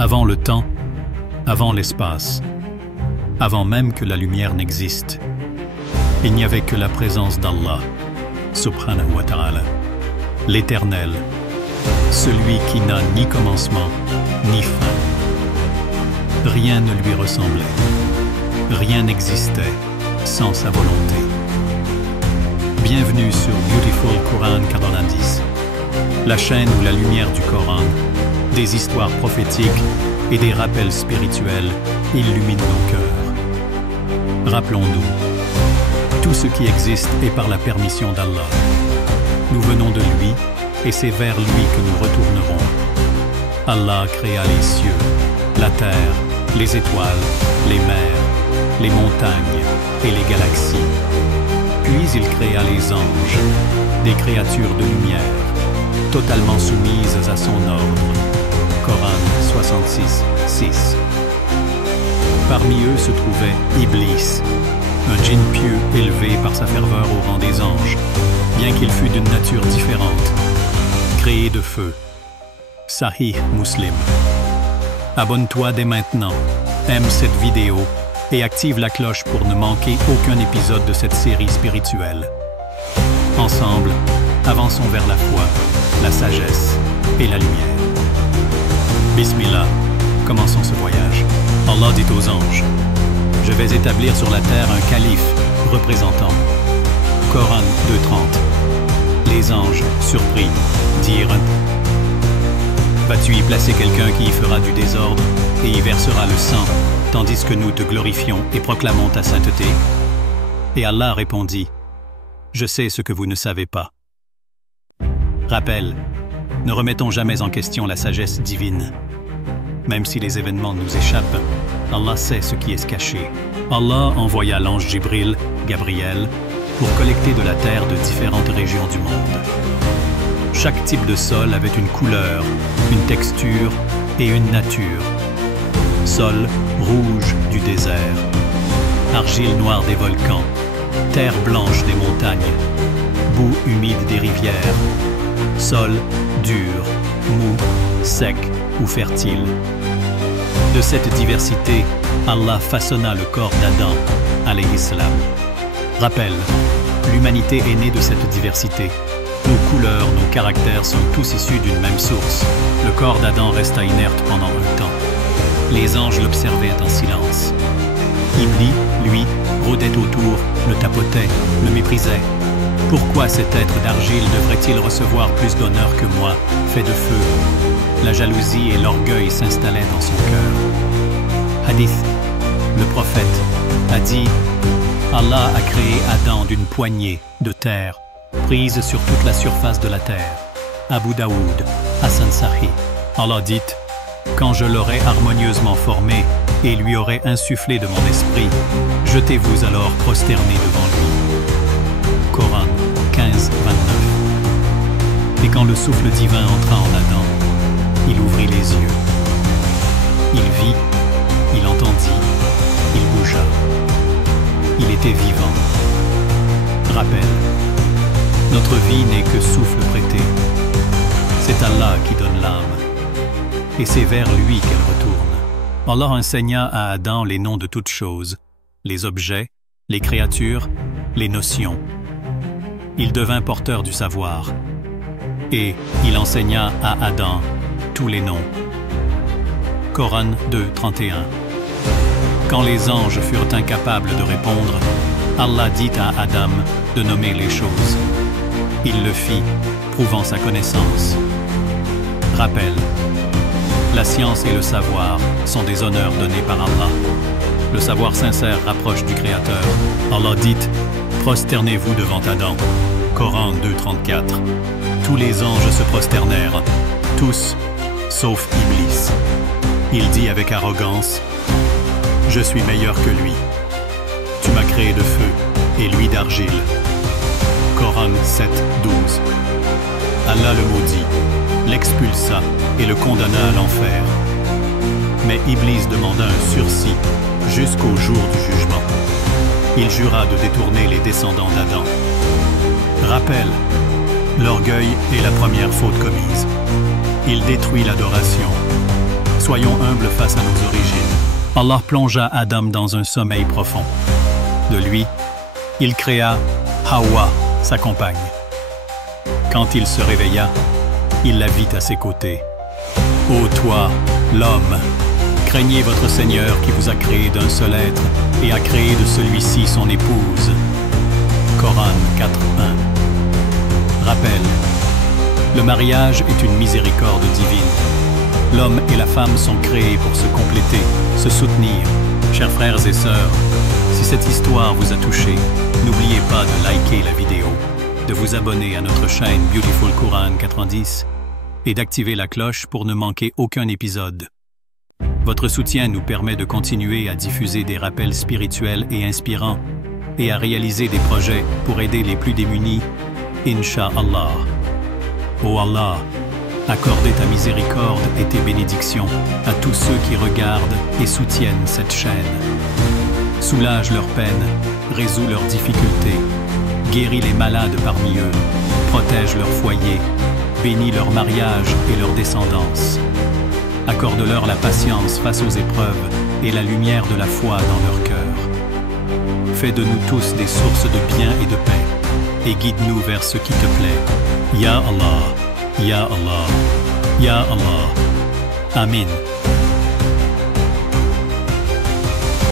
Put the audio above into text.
Avant le temps, avant l'espace, avant même que la lumière n'existe, il n'y avait que la présence d'Allah, subhanahu wa ta'ala, l'Éternel, celui qui n'a ni commencement, ni fin. Rien ne lui ressemblait, rien n'existait sans sa volonté. Bienvenue sur Beautiful Quran 90, la chaîne où la lumière du Coran, des histoires prophétiques et des rappels spirituels illuminent nos cœurs. Rappelons-nous, tout ce qui existe est par la permission d'Allah. Nous venons de lui et c'est vers lui que nous retournerons. Allah créa les cieux, la terre, les étoiles, les mers, les montagnes et les galaxies. Puis il créa les anges, des créatures de lumière, totalement soumises à son ordre. Coran 66, 6. Parmi eux se trouvait Iblis, un djinn pieux élevé par sa ferveur au rang des anges, bien qu'il fût d'une nature différente, créé de feu. Sahih Muslim. Abonne-toi dès maintenant, aime cette vidéo et active la cloche pour ne manquer aucun épisode de cette série spirituelle. Ensemble, avançons vers la foi, la sagesse et la lumière. Bismillah, commençons ce voyage. Allah dit aux anges, « Je vais établir sur la terre un calife représentant. » Coran 2.30. Les anges, surpris, dirent, « Vas-tu y placer quelqu'un qui y fera du désordre et y versera le sang, tandis que nous te glorifions et proclamons ta sainteté ?» Et Allah répondit, « Je sais ce que vous ne savez pas. » Rappel, ne remettons jamais en question la sagesse divine. Même si les événements nous échappent, Allah sait ce qui est caché. Allah envoya l'ange Jibril, Gabriel, pour collecter de la terre de différentes régions du monde. Chaque type de sol avait une couleur, une texture et une nature. Sol rouge du désert, argile noire des volcans, terre blanche des montagnes, boue humide des rivières, sol dur, mou, sec ou fertile. De cette diversité, Allah façonna le corps d'Adam, alayhi salam. Rappel, l'humanité est née de cette diversité. Nos couleurs, nos caractères sont tous issus d'une même source. Le corps d'Adam resta inerte pendant un temps. Les anges l'observaient en silence. Iblis, lui, rôdait autour, le tapotait, le méprisait. Pourquoi cet être d'argile devrait-il recevoir plus d'honneur que moi, fait de feu? La jalousie et l'orgueil s'installaient dans son cœur. Hadith, le prophète, a dit « Allah a créé Adam d'une poignée de terre, prise sur toute la surface de la terre. » Abu Daoud, Hassan Sahih. Allah dit « Quand je l'aurai harmonieusement formé et lui aurai insufflé de mon esprit, jetez-vous alors prosternés devant lui. » Coran 15, 29. Et quand le souffle divin entra en Adam, il ouvrit les yeux. Il vit, il entendit, il bougea. Il était vivant. Rappel, notre vie n'est que souffle prêté. C'est Allah qui donne l'âme. Et c'est vers lui qu'elle retourne. Allah enseigna à Adam les noms de toutes choses, les objets, les créatures, les notions. Il devint porteur du savoir. Et il enseigna à Adam tous les noms. Coran 2, 31. Quand les anges furent incapables de répondre, Allah dit à Adam de nommer les choses. Il le fit, prouvant sa connaissance. Rappel, la science et le savoir sont des honneurs donnés par Allah. Le savoir sincère rapproche du Créateur. Allah dit, prosternez-vous devant Adam. Coran 2, 34. Tous les anges se prosternèrent, tous, sauf Iblis. Il dit avec arrogance, « Je suis meilleur que lui. Tu m'as créé de feu et lui d'argile. » Coran 7, 12. Allah le maudit, l'expulsa et le condamna à l'enfer. Mais Iblis demanda un sursis jusqu'au jour du jugement. Il jura de détourner les descendants d'Adam. Rappel, l'orgueil est la première faute commise. Il détruit l'adoration. Soyons humbles face à nos origines. Allah plongea Adam dans un sommeil profond. De lui, il créa Hawa, sa compagne. Quand il se réveilla, il la vit à ses côtés. Ô toi, l'homme, craignez votre Seigneur qui vous a créé d'un seul être et a créé de celui-ci son épouse. Coran 4.1. Rappel. Le mariage est une miséricorde divine. L'homme et la femme sont créés pour se compléter, se soutenir. Chers frères et sœurs, si cette histoire vous a touché, n'oubliez pas de liker la vidéo, de vous abonner à notre chaîne Beautiful Quran 90 et d'activer la cloche pour ne manquer aucun épisode. Votre soutien nous permet de continuer à diffuser des rappels spirituels et inspirants et à réaliser des projets pour aider les plus démunis, Inch'Allah. Ô Allah, accordez ta miséricorde et tes bénédictions à tous ceux qui regardent et soutiennent cette chaîne. Soulage leurs peines, résous leurs difficultés, guéris les malades parmi eux, protège leur foyer, bénis leur mariage et leur descendance. Accorde-leur la patience face aux épreuves et la lumière de la foi dans leur cœur. Fais de nous tous des sources de bien et de paix, et guide-nous vers ce qui te plaît. Ya Allah, Ya Allah, Ya Allah. Amin.